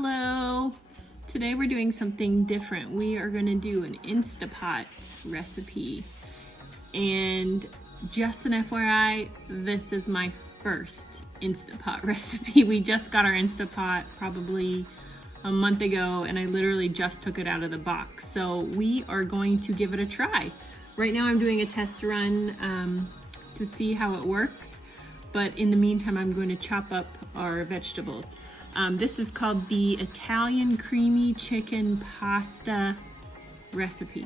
Hello! Today we're doing something different. We are going to do an Insta Pot recipe. And just an FYI, this is my first Insta Pot recipe. We just got our Insta Pot probably a month ago and I literally just took it out of the box. So we are going to give it a try. Right now I'm doing a test run to see how it works. But in the meantime, I'm going to chop up our vegetables. This is called the Italian creamy chicken pasta recipe.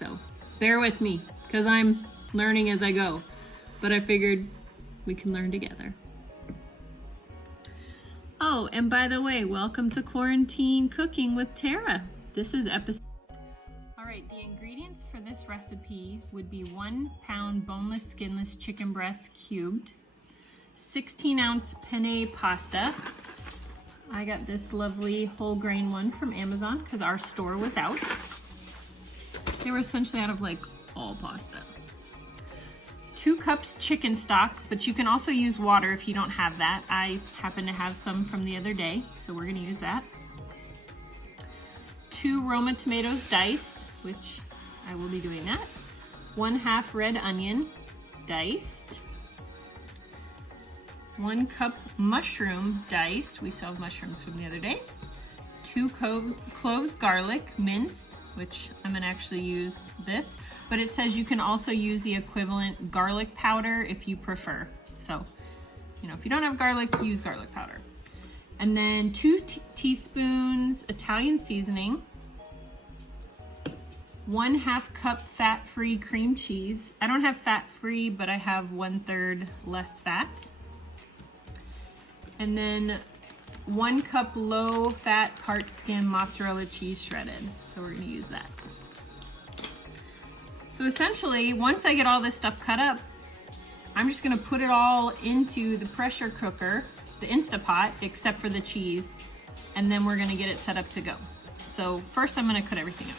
So bear with me because I'm learning as I go, but I figured we can learn together. Oh, and by the way, welcome to Quarantine Cooking with Tarah. This is episode. All right, the ingredients for this recipe would be 1 pound boneless, skinless chicken breast cubed, 16-ounce penne pasta. I got this lovely whole grain one from Amazon because our store was out. They were essentially out of like all pasta. 2 cups chicken stock, but you can also use water if you don't have that. I happen to have some from the other day, so we're gonna use that. 2 Roma tomatoes diced, which I will be doing that. 1/2 red onion diced. 1 cup mushroom diced. We still have mushrooms from the other day. 2 cloves garlic minced, which I'm gonna actually use this, but it says you can also use the equivalent garlic powder if you prefer. So, you know, if you don't have garlic, use garlic powder. And then 2 teaspoons Italian seasoning, 1/2 cup fat-free cream cheese. I don't have fat-free, but I have 1/3 less fat. And then 1 cup low-fat part-skim mozzarella cheese shredded. So we're gonna use that. So essentially, once I get all this stuff cut up, I'm just gonna put it all into the pressure cooker, the Insta Pot, except for the cheese, and then we're gonna get it set up to go. So first I'm gonna cut everything up.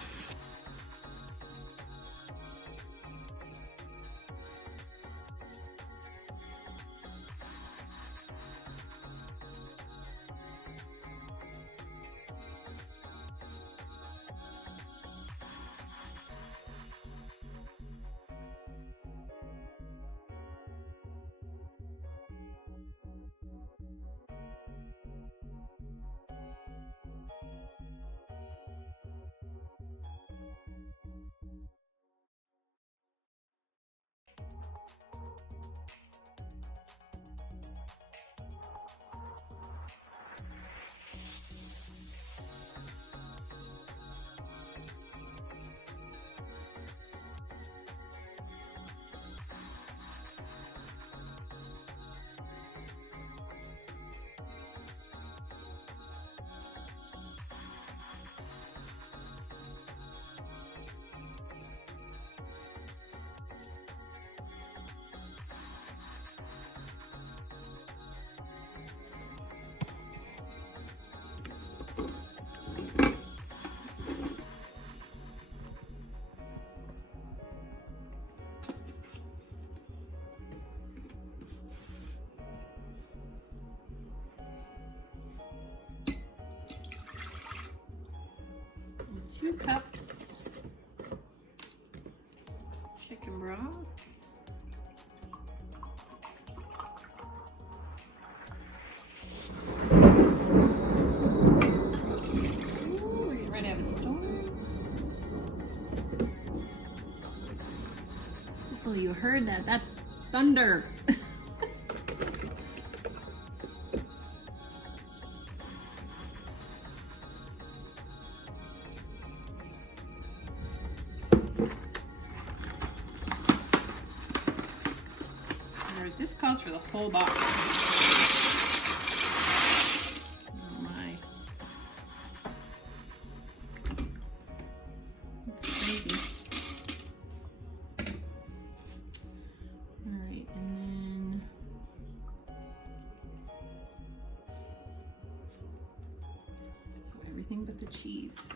Two cups chicken broth. Ooh, we're getting ready to have a storm. Hopefully you heard that. That's thunder. This calls for the whole box. Oh my. That's crazy. Alright, and then so everything but the cheese. So.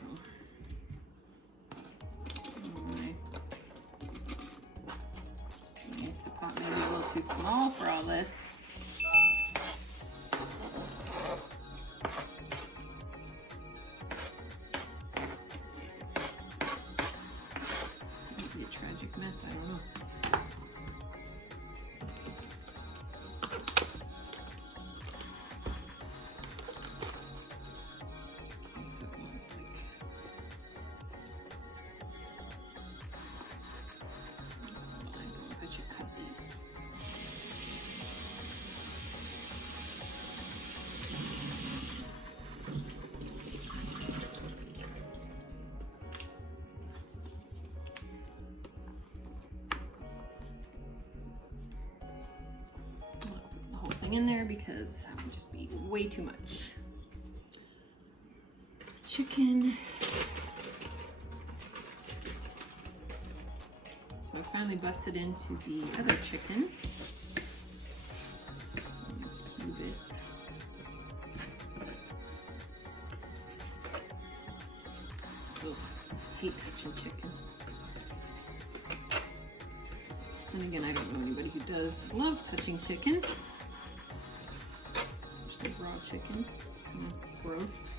Insta Pot may be a little too small for all this. everything in there because that would just be way too much. Chicken. So I finally busted into the other chicken. So I'm gonna cube it. Ugh, I hate touching chicken. And again, I don't know anybody who does love touching chicken. Especially raw chicken. It's kind of gross.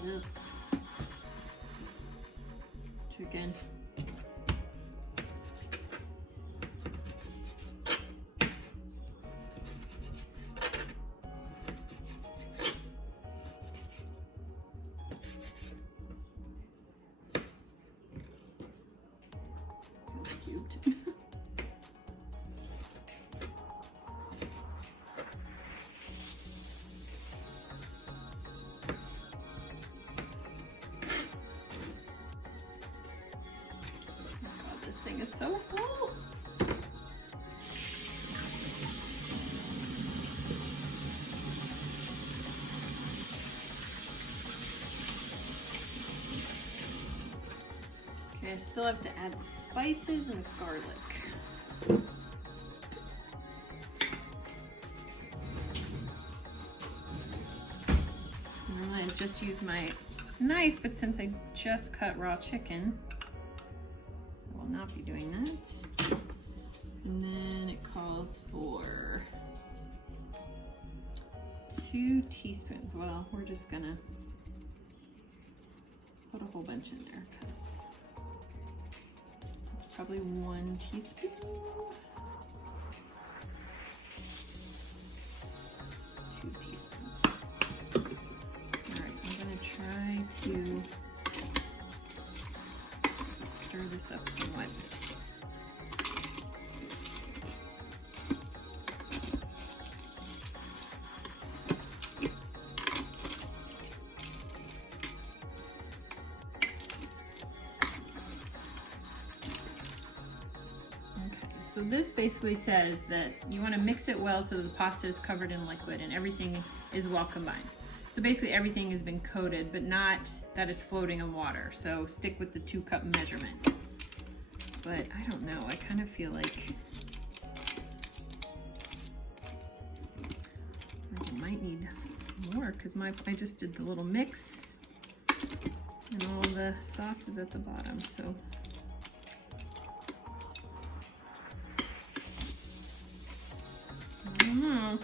Ugh. Chicken. Cubed. This thing is so full. Okay, I still have to add the spices and the garlic. Normally I just use my knife, but since I just cut raw chicken, I will not be doing that. And then it calls for 2 teaspoons. Well, we're just gonna put a whole bunch in there because probably 1 teaspoon. To stir this up somewhat. Okay, so this basically says that you want to mix it well so that the pasta is covered in liquid and everything is well combined. So basically everything has been coated, but not that it's floating in water. So stick with the 2-cup measurement. But I don't know, I kind of feel like I might need more because I just did the little mix and all the sauce is at the bottom. So I don't know.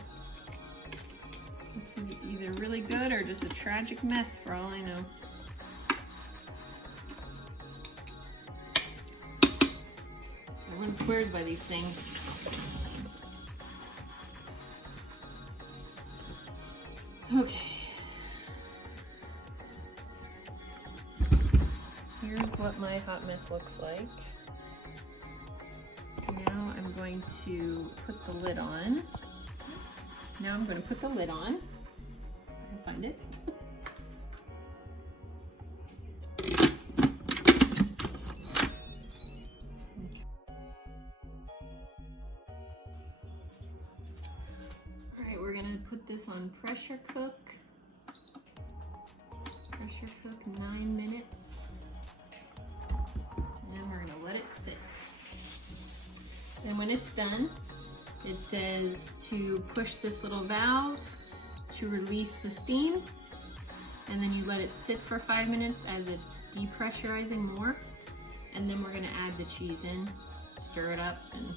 This is either really good or just a tragic mess for all I know. Everyone swears by these things. Okay. Here's what my hot mess looks like. Now I'm going to put the lid on. Now I'm going to put the lid on. I can find it. All right, we're going to put this on pressure cook. Pressure cook 9 minutes. And then we're going to let it sit. And when it's done, it says to push this little valve to release the steam, and then you let it sit for 5 minutes as it's depressurizing more, and then we're going to add the cheese in, stir it up, and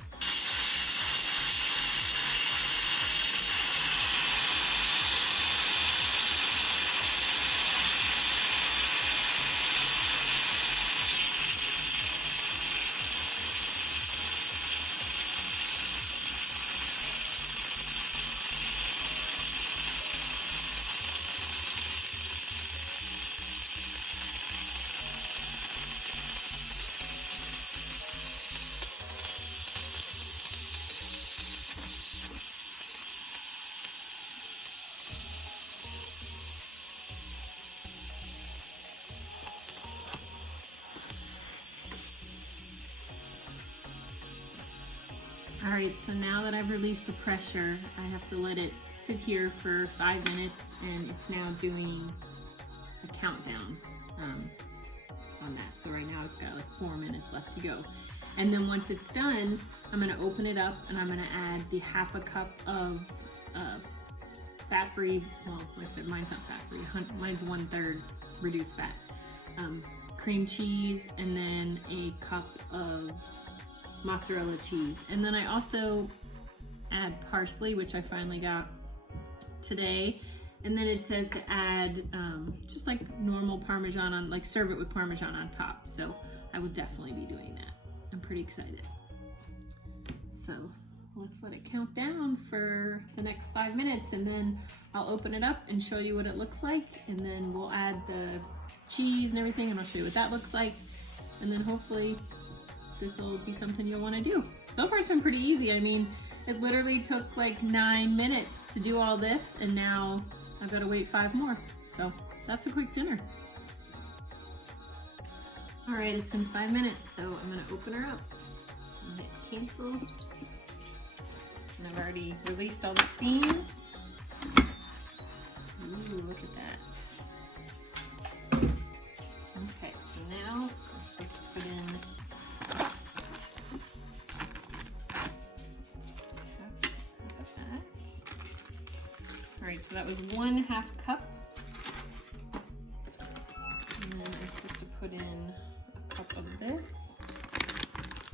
All right, so now that I've released the pressure, I have to let it sit here for 5 minutes, and it's now doing a countdown on that. So right now it's got like 4 minutes left to go. And then once it's done, I'm gonna open it up and I'm gonna add the ½ cup of fat-free, well, like I said, mine's not fat-free, mine's 1/3 reduced fat, cream cheese, and then a cup of mozzarella cheese. And then I also add parsley, which I finally got today. And then it says to add just like normal Parmesan on, like serve it with Parmesan on top. So I will definitely be doing that. I'm pretty excited. So let's let it count down for the next 5 minutes, and then I'll open it up and show you what it looks like. And then we'll add the cheese and everything, and I'll show you what that looks like. And then hopefully this will be something you'll want to do. So far it's been pretty easy. I mean, it literally took like 9 minutes to do all this, and now I've got to wait 5 more. So that's a quick dinner. All right, it's been 5 minutes, so I'm gonna open her up and hit cancel. And I've already released all the steam. Ooh, look at that. Okay, so now I'm supposed to put in half of that. All right, so that was 1/2 cup. And then I'm supposed to put in a cup of this,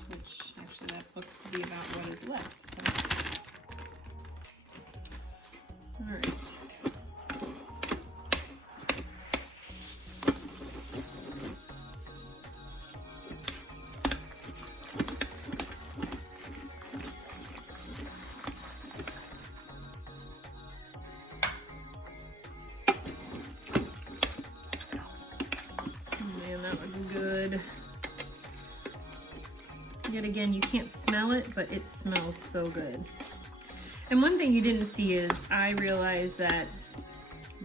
which actually that looks to be about what is left. So. All right. That looks good. Yet again, you can't smell it, but it smells so good. And one thing you didn't see is I realized that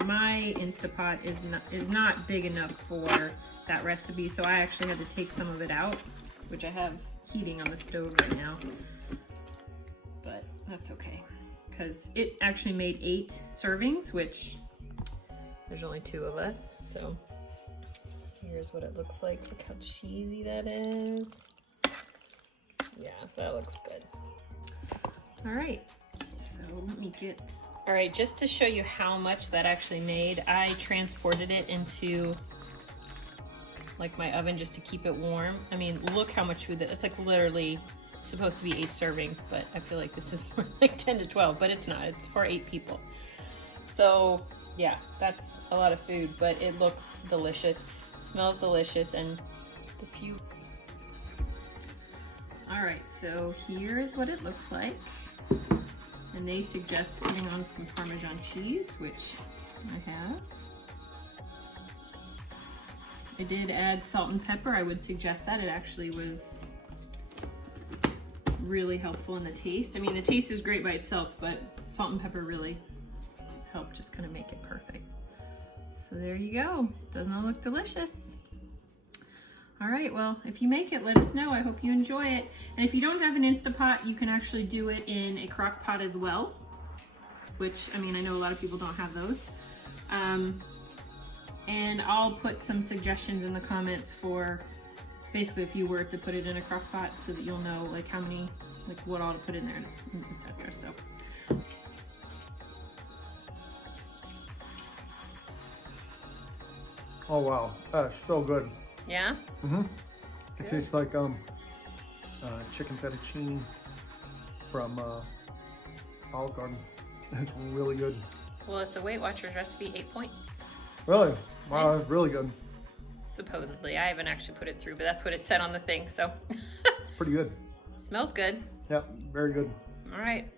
my Insta Pot is not big enough for that recipe, so I actually had to take some of it out, which I have heating on the stove right now. But that's okay, because it actually made 8 servings, which there's only 2 of us, so. Here's what it looks like. Look how cheesy that is. Yeah, that looks good. All right, so let me get... All right, just to show you how much that actually made, I transported it into like my oven just to keep it warm. I mean, look how much food it's like literally supposed to be 8 servings, but I feel like this is more like 10 to 12, but it's not. It's for 8 people. So yeah, that's a lot of food, but it looks delicious. Smells delicious, and the few. All right, so here's what it looks like, and they suggest putting on some Parmesan cheese, which I have. I did add salt and pepper. I would suggest that. It actually was really helpful in the taste. I mean, the taste is great by itself, but salt and pepper really helped just kind of make it perfect. So there you go. Doesn't it look delicious? All right, well, if you make it, let us know. I hope you enjoy it. And if you don't have an Insta Pot, you can actually do it in a crock pot as well, which, I mean, I know a lot of people don't have those. And I'll put some suggestions in the comments for basically if you were to put it in a crock pot, so that you'll know like how many, like what all to put in there, etc. So. Oh wow, that's so good. Yeah? Mm-hmm. It tastes like chicken fettuccine from Olive Garden. It's really good. Well, it's a Weight Watchers recipe, 8 points. Really? Wow, that's really good. Supposedly. I haven't actually put it through, but that's what it said on the thing, so. It's pretty good. Smells good. Yeah, very good. All right.